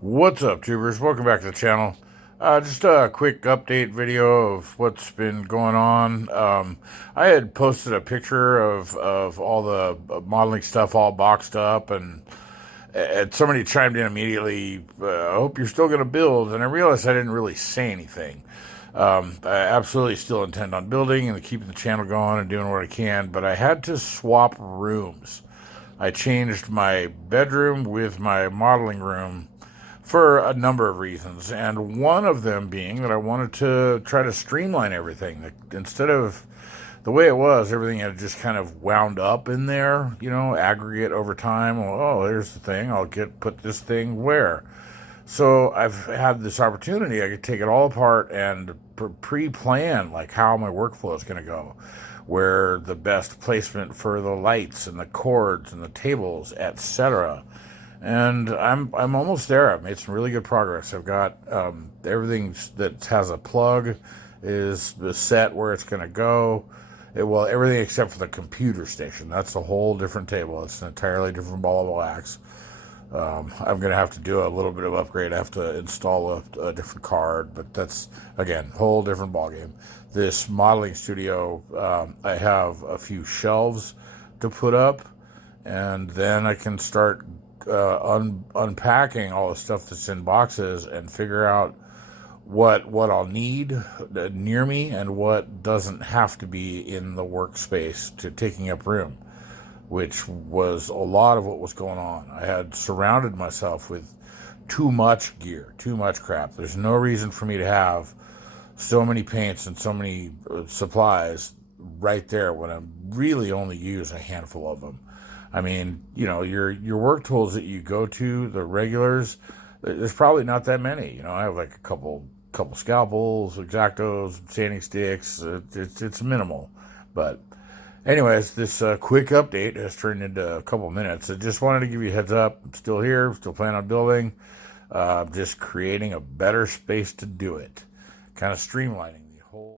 What's up, tubers? Welcome back to the channel. Just a quick update video of what's been going on. I had posted a picture of all the modeling stuff all boxed up, and somebody chimed in immediately, I hope you're still going to build, and I realized I didn't really say anything. I absolutely still intend on building and keeping the channel going and doing what I can, but I had to swap rooms. I changed my bedroom with my modeling room for a number of reasons, and one of them being that I wanted to try to streamline everything. Instead of the way it was, everything had just kind of wound up in there, aggregate over time. Well, oh, here's the thing, put this thing where. So I've had this opportunity. I could take it all apart and pre-plan like how my workflow is going to go, where the best placement for the lights and the cords and the tables, etc. And I'm almost there. I've made some really good progress. I've got everything that has a plug is set where it's going to go. Well, everything except for the computer station. That's a whole different table. It's an entirely different ball of wax. I'm going to have to do a little bit of upgrade. I have to install a different card, but that's, again, whole different ballgame. This modeling studio, I have a few shelves to put up, and then I can start unpacking all the stuff that's in boxes and figure out what I'll need near me and what doesn't have to be in the workspace to taking up room, which was a lot of what was going on. I had surrounded myself with too much gear, too much crap. There's no reason for me to have so many paints and so many supplies right there when I really only use a handful of them. I mean, your work tools that you go to, the regulars, there's probably not that many. I have like a couple scalpels, X-Actos, sanding sticks. It's minimal. But anyways, this quick update has turned into a couple minutes. I just wanted to give you a heads up. I'm still here, still planning on building, just creating a better space to do it, kind of streamlining.